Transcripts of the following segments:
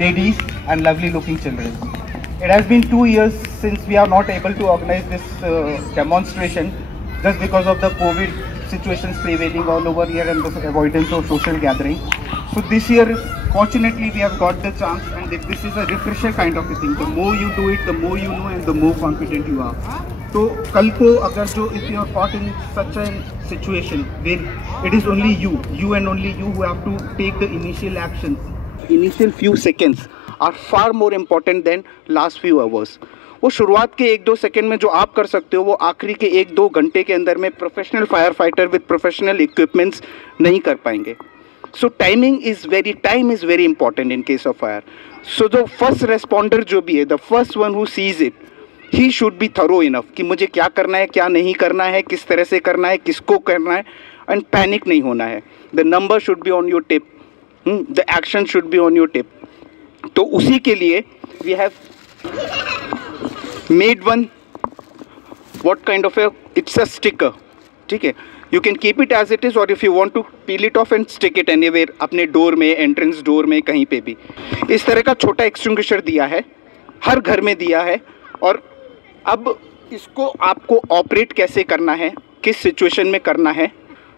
ladies and lovely looking children. It has been 2 years since we are not able to organize this demonstration just because of the COVID situations prevailing all over here and the avoidance of social gathering. So this year, fortunately, we have got the chance, and this is a refresher kind of a thing. The more you do it, the more you know and the more confident you are. तो कल को अगर जो if you are caught in such a situation where it is only you and only you who have to take the initial actions, initial few seconds are far more important than last few hours. वो शुरुआत के 1-2 second में जो आप कर सकते हो वो आखिरी के 1-2 घंटे के अंदर में professional fire fighter with professional equipments नहीं कर पाएंगे. So time is very important in case of fire. So जो फर्स्ट रेस्पॉन्डर जो भी है, the first one who sees it, he should be thorough enough कि मुझे क्या करना है, क्या नहीं करना है, किस तरह से करना है, किसको करना है, एंड पैनिक नहीं होना है. The number should be on your tip, the action should be on your tip. तो उसी के लिए we have made one what kind of it's a sticker. ठीक है, you can keep it as it is, और if you want to peel it off and stick it anywhere, अपने door में, entrance door में, कहीं पे भी. इस तरह का छोटा एक्सटिंग्विशर दिया है, हर घर में दिया है. और अब इसको आपको ऑपरेट कैसे करना है, किस सिचुएशन में करना है,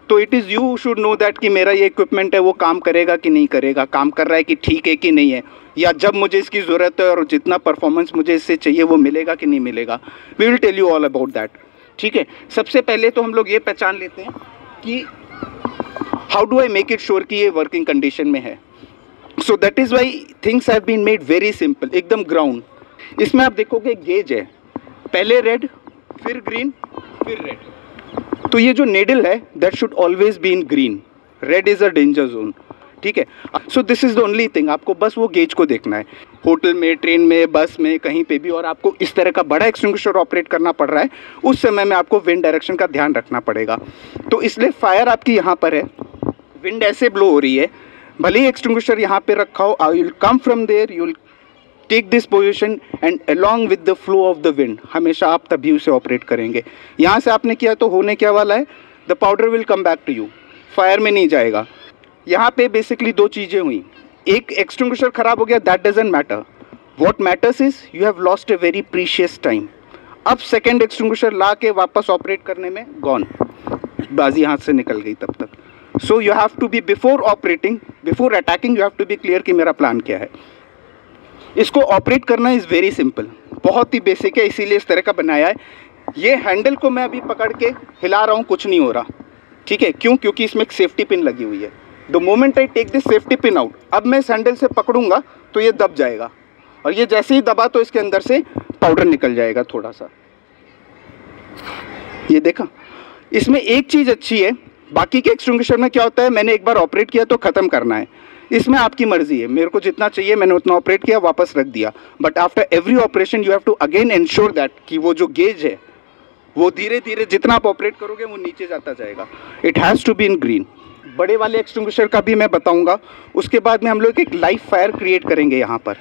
तो it is you should know that कि मेरा ये इक्विपमेंट है वो काम करेगा कि नहीं करेगा, काम कर रहा है कि ठीक है कि नहीं है, या जब मुझे इसकी ज़रूरत है और जितना परफॉर्मेंस मुझे इससे चाहिए वो मिलेगा कि नहीं मिलेगा. We will tell you all about that. ठीक है, सबसे पहले तो हम लोग ये पहचान लेते हैं कि how do I make it sure कि ये वर्किंग कंडीशन में है. So that is why things have been made very simple, एकदम ग्राउंड. इसमें आप देखोगे गेज है, पहले रेड, फिर ग्रीन, फिर रेड. तो ये जो नेडल है that should always be in green. Red is a danger zone. ठीक है, so this is the only thing. आपको बस वो गेज को देखना है, होटल में, ट्रेन में, बस में, कहीं पे भी, और आपको इस तरह का बड़ा एक्सटिंग्विशर ऑपरेट करना पड़ रहा है, उस समय में आपको विंड डायरेक्शन का ध्यान रखना पड़ेगा. तो इसलिए फायर आपकी यहाँ पर है, विंड ऐसे ब्लो हो रही है, भले ही एक्सटिंग्विशर यहाँ पे रखा हो, I will come from there, you will take this position and along with the flow of the wind. हमेशा आप तभी उसे ऑपरेट करेंगे. यहाँ से आपने किया तो होने क्या वाला है, the powder will come back to you, fire में नहीं जाएगा. यहाँ पे बेसिकली 2 चीज़ें हुई. एक, एक्सटिंग्विशर ख़राब हो गया, that doesn't matter. What matters is you have lost a very precious time. अब सेकेंड एक्सटिंग्विशर ला के वापस ऑपरेट करने में गॉन, बाजी हाथ से निकल गई तब तक. So you have to be before operating, before attacking, you have to be clear कि मेरा प्लान क्या है. इसको ऑपरेट करना इज़ वेरी सिंपल, बहुत ही बेसिक है, इसीलिए इस तरह का बनाया है. ये हैंडल को मैं अभी पकड़ के हिला रहा हूँ, कुछ नहीं हो रहा. ठीक है, क्यों? क्योंकि इसमें एक सेफ्टी पिन लगी हुई है. The moment I take this safety pin out, अब मैं इस हैंडल से पकड़ूंगा तो ये दब जाएगा, और ये जैसे ही दबा तो इसके अंदर से पाउडर निकल जाएगा थोड़ा सा. ये देखा, इसमें एक चीज़ अच्छी है, बाकी के एक्सटिंग्विशर में क्या होता है, मैंने एक बार ऑपरेट किया तो ख़त्म करना है. इसमें आपकी मर्जी है, मेरे को जितना चाहिए मैंने उतना ऑपरेट किया, वापस रख दिया. But after every operation you have to again ensure that कि वो जो गेज है वो धीरे धीरे जितना आप ऑपरेट करोगे वो नीचे जाता जाएगा. It has to be in green. बड़े वाले एक्सटिंग्विशर का भी मैं बताऊंगा. उसके बाद में हम लोग एक लाइव फायर क्रिएट करेंगे यहाँ पर,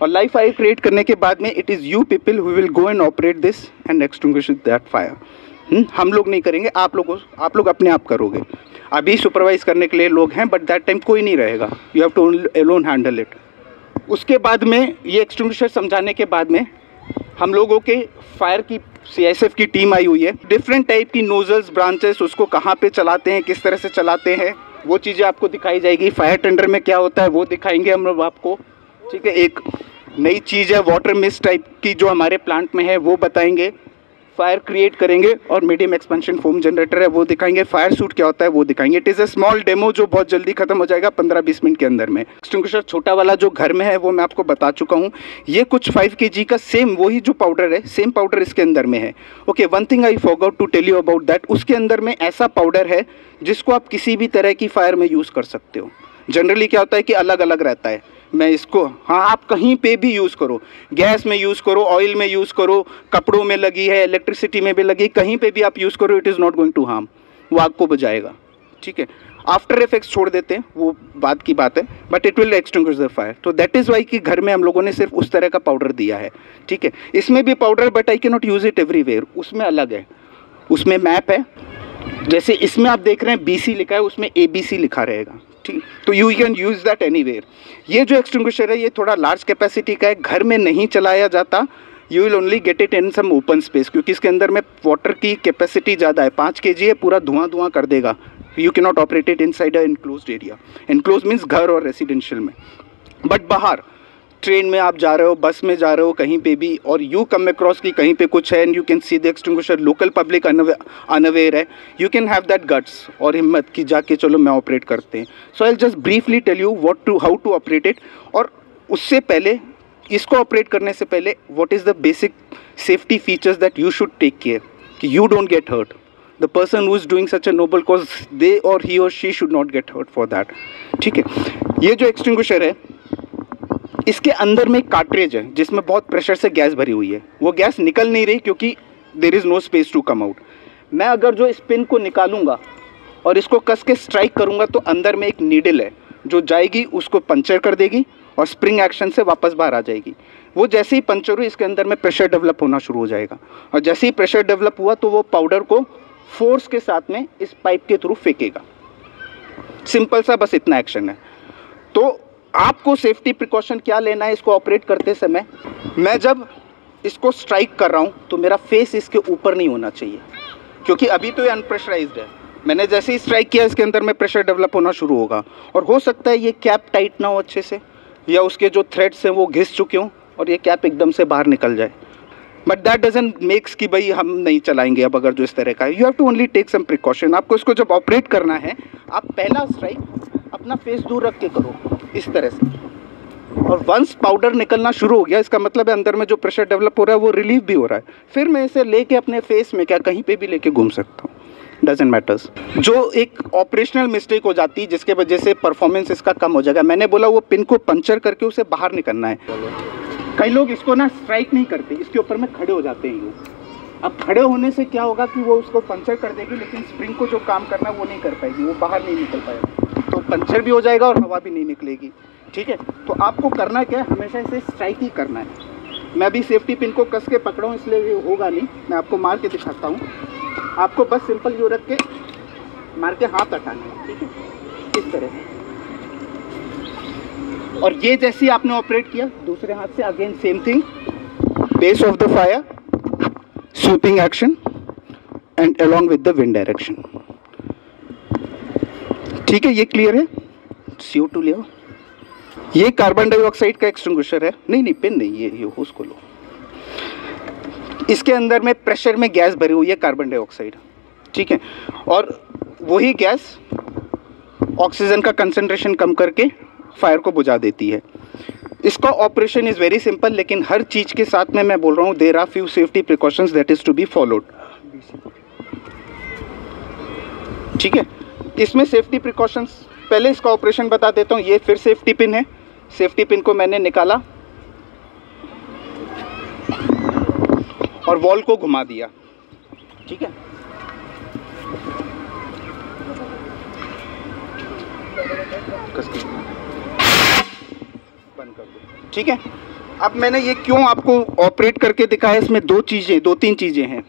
और लाइव फायर क्रिएट करने के बाद में it is you people who will go and operate this and extinguish that fire. हम लोग नहीं करेंगे, आप लोग अपने आप करोगे. अभी सुपरवाइज करने के लिए लोग हैं, बट दैट टाइम कोई नहीं रहेगा, you have to alone handle it. उसके बाद में ये एक्सटिंग्विशर समझाने के बाद में हम लोगों के फायर की CISF की टीम आई हुई है. डिफरेंट टाइप की नोजल्स, ब्रांचेस, उसको कहाँ पे चलाते हैं, किस तरह से चलाते हैं, वो चीज़ें आपको दिखाई जाएगी. फायर टेंडर में क्या होता है वो दिखाएंगे हम लोग आपको. ठीक है, एक नई चीज़ है वाटर मिस्ट टाइप की जो हमारे प्लांट में है वो बताएंगे. फायर क्रिएट करेंगे, और मीडियम एक्सपेंशन फोम जनरेटर है वो दिखाएंगे. फायर सूट क्या होता है वो दिखाएंगे. It is a small demo जो बहुत जल्दी खत्म हो जाएगा 15-20 मिनट के अंदर में. एक्सटिंग्विशर छोटा वाला जो घर में है वो मैं आपको बता चुका हूँ. ये कुछ 5 kg का सेम वही जो पाउडर है, सेम पाउडर इसके अंदर में है. Okay, one thing I forgot to tell you about that, उसके अंदर में ऐसा पाउडर है जिसको आप किसी भी तरह की फायर में यूज़ कर सकते हो. जनरली क्या होता है कि अलग अलग रहता है. मैं इसको, हाँ, आप कहीं पे भी यूज़ करो, गैस में यूज़ करो, ऑयल में यूज़ करो, कपड़ों में लगी है, इलेक्ट्रिसिटी में भी लगी, कहीं पे भी आप यूज़ करो, it is not going to harm. वो आग को बुझाएगा. ठीक है, आफ्टर इफेक्ट्स छोड़ देते हैं, वो बात की बात है, but it will extinguish the fire. तो दैट इज़ वाई कि घर में हम लोगों ने सिर्फ उस तरह का पाउडर दिया है. ठीक है, इसमें भी powder, but I can not use it everywhere. उसमें अलग है, उसमें मैप है. जैसे इसमें आप देख रहे हैं BC लिखा है, उसमें ABC लिखा रहेगा. ठीक, तो you can use that anywhere. ये जो एक्सटिंग्विशर है ये थोड़ा लार्ज कैपेसिटी का है, घर में नहीं चलाया जाता। You will only get it in some open space, क्योंकि इसके अंदर में वाटर की कैपेसिटी ज़्यादा है, 5 kg है, पूरा धुआं धुआं कर देगा। You can not operate it in side a enclose area. Enclose means घर और रेसिडेंशियल में। बट बाहर ट्रेन में आप जा रहे हो, बस में जा रहे हो, कहीं पे भी, और यू कम अक्रॉस की कहीं पे कुछ है and you can see the extinguisher, local public unaware है, you can have that guts और हिम्मत की जाके चलो मैं ऑपरेट करते हैं। So I just briefly tell you how to operate it. और उससे पहले, इसको ऑपरेट करने से पहले, what is the basic safety features that you should take care कि you don't get hurt. The person who is doing such a noble cause, they और ही और she should not get hurt for that. ठीक है, ये जो extinguisher है इसके अंदर में एक कार्ट्रेज है जिसमें बहुत प्रेशर से गैस भरी हुई है। वो गैस निकल नहीं रही क्योंकि there is no space to come out. मैं अगर जो इस पिन को निकालूंगा और इसको कस के स्ट्राइक करूंगा तो अंदर में एक नीडल है जो जाएगी, उसको पंचर कर देगी और स्प्रिंग एक्शन से वापस बाहर आ जाएगी। वो जैसे ही पंचर हुई इसके अंदर में प्रेशर डेवलप होना शुरू हो जाएगा, और जैसे ही प्रेशर डेवलप हुआ तो वो पाउडर को फोर्स के साथ में इस पाइप के थ्रू फेंकेगा। सिंपल सा बस इतना एक्शन है। तो आपको सेफ्टी प्रिकॉशन क्या लेना है इसको ऑपरेट करते समय? मैं जब इसको स्ट्राइक कर रहा हूँ तो मेरा फेस इसके ऊपर नहीं होना चाहिए, क्योंकि अभी तो ये अनप्रेशराइज्ड है। मैंने जैसे ही स्ट्राइक किया इसके अंदर में प्रेशर डेवलप होना शुरू होगा, और हो सकता है ये कैप टाइट ना हो अच्छे से, या उसके जो थ्रेड्स हैं वो घिस चुके हों और ये कैप एकदम से बाहर निकल जाए। बट दैट डजंट मेक्स कि भाई हम नहीं चलाएंगे अब अगर जो इस तरह का है। You have to only take some precaution. आपको इसको जब ऑपरेट करना है, आप पहला स्ट्राइक अपना फेस दूर रख के करो इस तरह से, और वंस पाउडर निकलना शुरू हो गया इसका मतलब है अंदर में जो प्रेशर डेवलप हो रहा है वो रिलीव भी हो रहा है। फिर मैं इसे लेके अपने फेस में क्या कहीं पे भी लेके घूम सकता हूँ, डजंट मैटर्स। जो एक ऑपरेशनल मिस्टेक हो जाती है जिसके वजह से परफॉर्मेंस इसका कम हो जाएगा, मैंने बोला वो पिन को पंचर करके उसे बाहर निकलना है। कई लोग इसको ना स्ट्राइक नहीं करते, इसके ऊपर में खड़े हो जाते हैं ये। अब खड़े होने से क्या होगा कि वो उसको पंचर कर देगी, लेकिन स्प्रिंग को जो काम करना है वो नहीं कर पाएगी, वो बाहर नहीं निकल पाएगा, तो पंचर भी हो जाएगा और हवा भी नहीं निकलेगी। ठीक है, तो आपको करना क्या है, हमेशा इसे स्ट्राइक ही करना है। मैं अभी सेफ्टी पिन को कस के पकड़ा हूँ इसलिए ये होगा नहीं, मैं आपको मार के दिखाता हूँ। आपको बस सिंपल यू रख के मार के हाथ हटाना है, ठीक है, इस तरह से। और ये जैसे ही आपने ऑपरेट किया दूसरे हाथ से, again same thing, base of the fire, sweeping action and along with the wind direction. ठीक है, ये क्लियर है? CO2 ले आओ। ये कार्बन डाइऑक्साइड का एक्सटिंग्विशर है। नहीं पिन नहीं, ये होस को लो। इसके अंदर में प्रेशर में गैस भरी हुई है, कार्बन डाइऑक्साइड। ठीक है, और वही गैस ऑक्सीजन का कंसंट्रेशन कम करके फायर को बुझा देती है। इसका ऑपरेशन इज़ वेरी सिंपल, लेकिन हर चीज़ के साथ में मैं बोल रहा हूँ there are few safety precautions that is to be followed. ठीक है, इसमें सेफ्टी प्रिकॉशंस, पहले इसका ऑपरेशन बता देता हूँ। ये फिर सेफ्टी पिन है, सेफ्टी पिन को मैंने निकाला और वॉल को घुमा दिया। ठीक है, बंद कर दो। ठीक है, अब मैंने ये क्यों आपको ऑपरेट करके दिखाया, इसमें दो तीन चीज़ें हैं।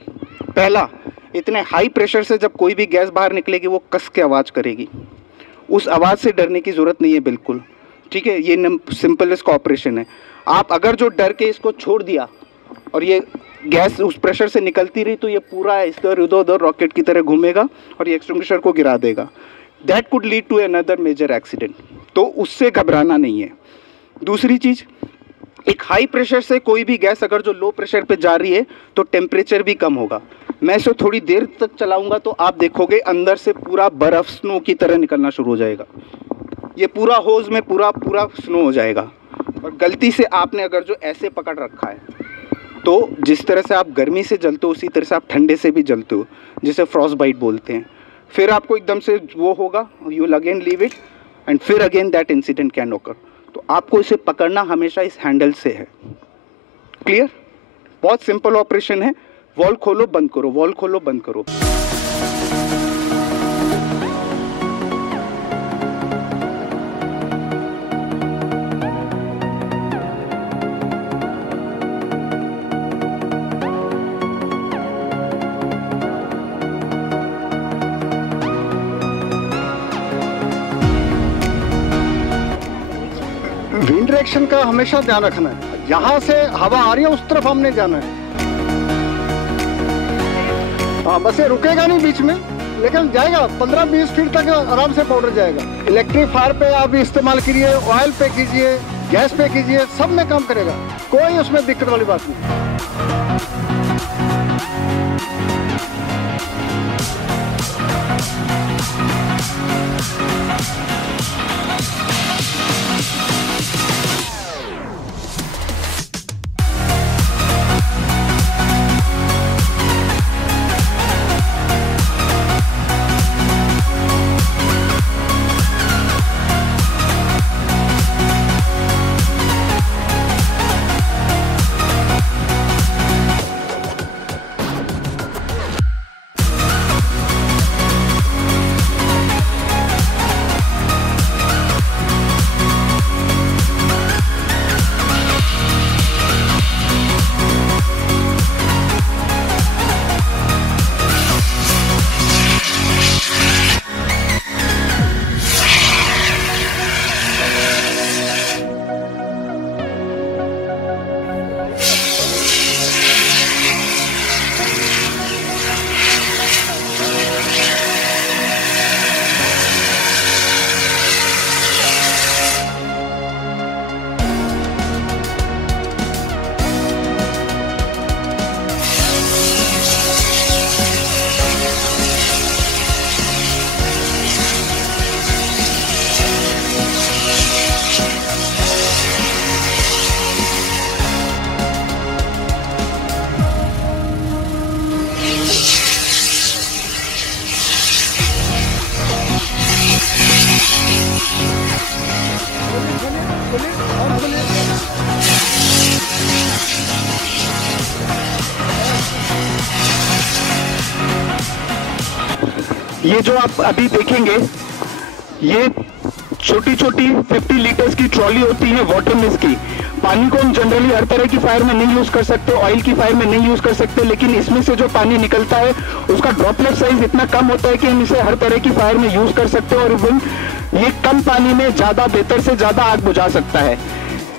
पहला, इतने हाई प्रेशर से जब कोई भी गैस बाहर निकलेगी वो कस के आवाज़ करेगी, उस आवाज़ से डरने की ज़रूरत नहीं है बिल्कुल। ठीक है, ये सिंपल इसका ऑपरेशन है। आप अगर जो डर के इसको छोड़ दिया और ये गैस उस प्रेशर से निकलती रही तो ये पूरा इधर उधर रॉकेट की तरह घूमेगा और ये एक्सटिंग्विशर को गिरा देगा। That could lead to another major accident, तो उससे घबराना नहीं है। दूसरी चीज़, एक हाई प्रेशर से कोई भी गैस अगर जो लो प्रेशर पे जा रही है तो टेम्परेचर भी कम होगा। मैं इसे थोड़ी देर तक चलाऊंगा तो आप देखोगे अंदर से पूरा बर्फ़ स्नो की तरह निकलना शुरू हो जाएगा। ये पूरा होज में पूरा स्नो हो जाएगा। और गलती से आपने अगर जो ऐसे पकड़ रखा है तो जिस तरह से आप गर्मी से जलते हो उसी तरह से आप ठंडे से भी जलते हो, जिसे फ्रॉस्ट बाइट बोलते हैं। फिर आपको एकदम से वो होगा, you will again leave it and फिर अगेन दैट इंसिडेंट कैन ऑकर। तो आपको इसे पकड़ना हमेशा इस हैंडल से है। क्लियर? बहुत सिंपल ऑपरेशन है। वॉल खोलो बंद करो, वॉल खोलो बंद करो। इंटरेक्शन का हमेशा ध्यान रखना है। जहाँ से हवा आ रही है उस तरफ हमने जाना है। हाँ, बस ये रुकेगा नहीं बीच में, लेकिन जाएगा 15-20 फीट तक आराम से पाउडर जाएगा। इलेक्ट्रिक फायर पे आप इस्तेमाल कीजिए, ऑयल पे कीजिए, गैस पे कीजिए, सब में काम करेगा, कोई उसमें दिक्कत वाली बात नहीं। ये जो आप अभी देखेंगे, ये छोटी छोटी 50 लीटर्स की ट्रॉली होती है वाटर मिस्ट की। पानी को हम जनरली हर तरह की फायर में नहीं यूज कर सकते, ऑयल की फायर में नहीं यूज कर सकते, लेकिन इसमें से जो पानी निकलता है उसका ड्रॉपलेट साइज इतना कम होता है कि हम इसे हर तरह की फायर में यूज कर सकते हैं और इवन ये कम पानी में ज्यादा बेहतर से ज्यादा आग बुझा सकता है।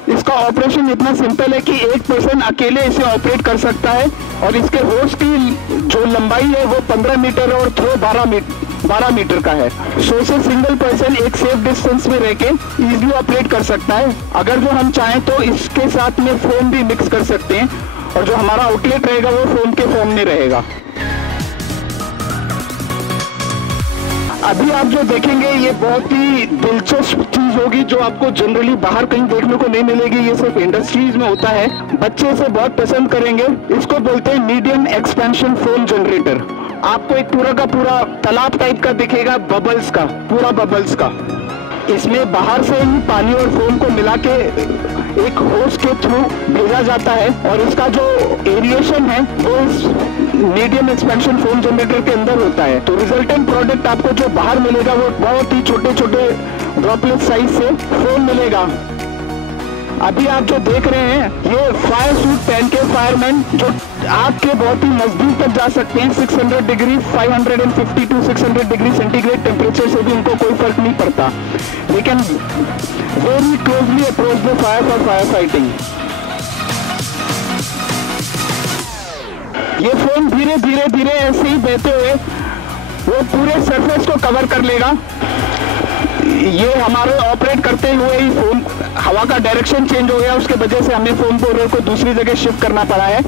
इसका ऑपरेशन इतना सिंपल है कि एक पर्सन अकेले इसे ऑपरेट कर सकता है और इसके होस की जो लंबाई है वो 15 मीटर और थ्रो 12 मीटर का है। सो से सिंगल पर्सन एक सेफ डिस्टेंस में रह के इजिली ऑपरेट कर सकता है। अगर जो हम चाहें तो इसके साथ में फोम भी मिक्स कर सकते हैं और जो हमारा आउटलेट रहेगा वो फोम के फॉर्म में रहेगा। अभी आप जो देखेंगे ये बहुत ही दिलचस्प चीज होगी जो आपको जनरली बाहर कहीं देखने को नहीं मिलेगी। ये सिर्फ इंडस्ट्रीज में होता है, बच्चे इसे बहुत पसंद करेंगे। इसको बोलते हैं मीडियम एक्सपेंशन फोम जनरेटर। आपको एक पूरा का पूरा तालाब टाइप का दिखेगा, बबल्स का, पूरा बबल्स का। इसमें बाहर से ही पानी और फोम को मिला के एक होस के थ्रू भेजा जाता है और इसका जो एरिएशन है वो इस मीडियम एक्सपेंशन फोम जनरेटर के अंदर होता है। तो रिजल्टेंट प्रोडक्ट आपको जो बाहर मिलेगा वो बहुत ही छोटे छोटे ड्रॉपलेट साइज से फोम मिलेगा। अभी आप जो देख रहे हैं ये फायर सूट पहन के फायरमैन जो आग के बहुत ही नजदीक तक जा सकते हैं। 600 degree 550 to 600 degree centigrade temperature से भी उनको कोई फर्क नहीं पड़ता, लेकिन very closely approach the fire for fire fighting. ये फोम धीरे धीरे धीरे ऐसे ही बहते हुए वो पूरे सरफेस को कवर कर लेगा। ये हमारे ऑपरेट करते हुए ही फोम हवा का डायरेक्शन चेंज हो गया, उसके वजह से हमें फोम पाउडर को दूसरी जगह शिफ्ट करना पड़ा है।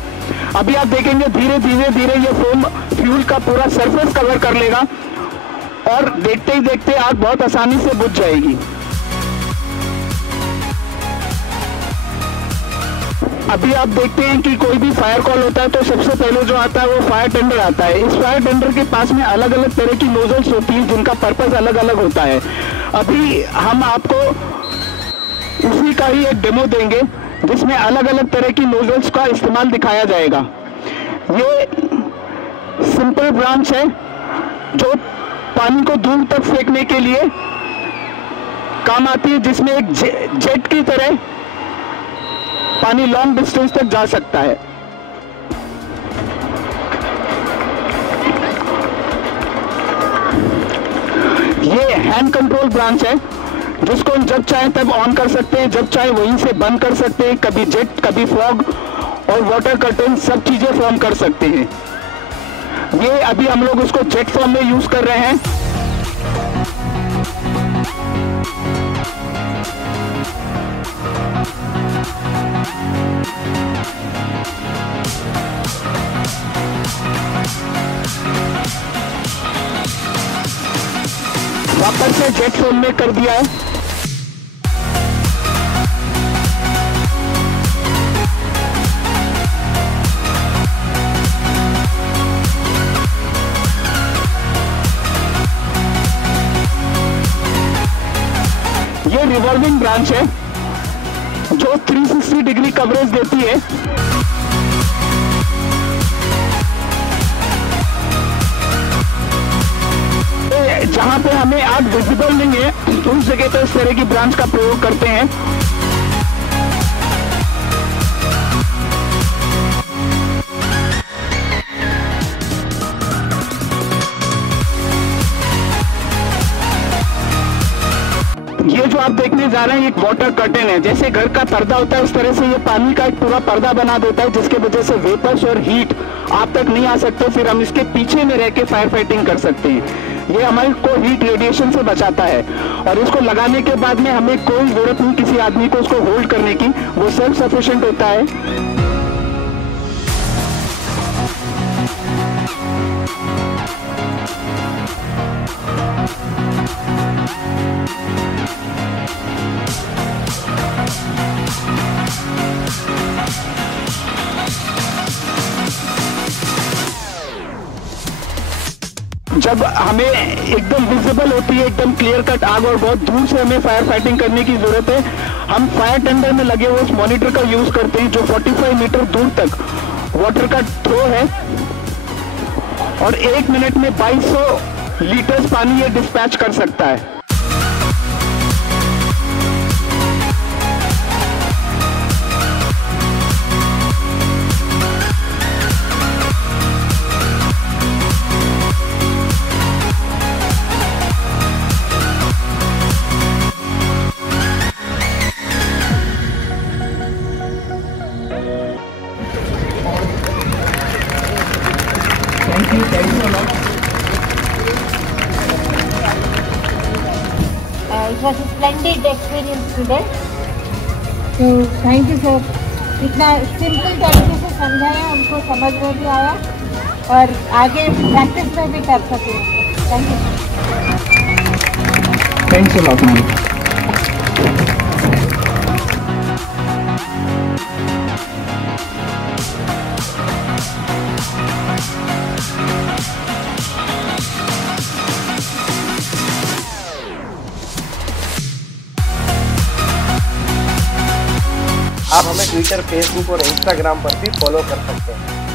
अभी आप देखेंगे धीरे धीरे धीरे ये फोम फ्यूल का पूरा सरफेस कवर कर लेगा और देखते ही देखते आग बहुत आसानी से बुझ जाएगी। अभी आप देखते हैं कि कोई भी फायर कॉल होता है तो सबसे पहले जो आता है वो फायर टेंडर आता है। इस फायर टेंडर के पास में अलग अलग तरह की नोजल्स होती हैं जिनका पर्पस अलग अलग होता है। अभी हम आपको उसी का ही एक डेमो देंगे जिसमें अलग अलग तरह की नोजल्स का इस्तेमाल दिखाया जाएगा। ये सिंपल ब्रांच है जो पानी को दूर तक फेंकने के लिए काम आती है, जिसमें एक जेट की तरह पानी लॉन्ग डिस्टेंस तक जा सकता है। ये हैंड कंट्रोल ब्रांच है जिसको हम जब चाहे तब ऑन कर सकते हैं, जब चाहे वहीं से बंद कर सकते हैं। कभी जेट, कभी फॉग और वाटर कर्टन सब चीजें फॉर्म कर सकते हैं। ये अभी हम लोग उसको जेट फॉर्म में यूज कर रहे हैं। वापस से जेट फॉर्म में कर दिया है। ये रिवॉल्विंग ब्रांच है जो 360 डिग्री कवरेज देती है। जहां पे हमें आग विजिबल नहीं है तो उस जगह पे इस तरह की ब्रांच का प्रयोग करते हैं। ये जो आप देखने जा रहे हैं एक वाटर कर्टेन है। जैसे घर का पर्दा होता है उस तरह से ये पानी का एक पूरा पर्दा बना देता है, जिसके वजह से वेपर्स और हीट आप तक नहीं आ सकते। फिर हम इसके पीछे में रह के फायर फाइटिंग कर सकते हैं। ये हमारे को हीट रेडिएशन से बचाता है और इसको लगाने के बाद में हमें कोई जरूरत नहीं किसी आदमी को उसको होल्ड करने की, वो सेल्फ सफिशिएंट होता है। जब हमें एकदम विजिबल होती है, एकदम क्लियर कट आग और बहुत दूर से हमें फायर फाइटिंग करने की जरूरत है, हम फायर टेंडर में लगे हुए उस मॉनिटर का यूज करते हैं जो 45 मीटर दूर तक वाटर का थ्रो है और 1 मिनट में 2200 लीटर पानी ये डिस्पैच कर सकता है। It was a splendid experience today. So thank you sir. इतना सिंपल तरीके से समझाया, हमको समझ में भी आया और आगे प्रैक्टिस में भी कर सके। Thank you. Thanks a lot ma'am. आप हमें ट्विटर, फेसबुक और इंस्टाग्राम पर भी फॉलो कर सकते हैं।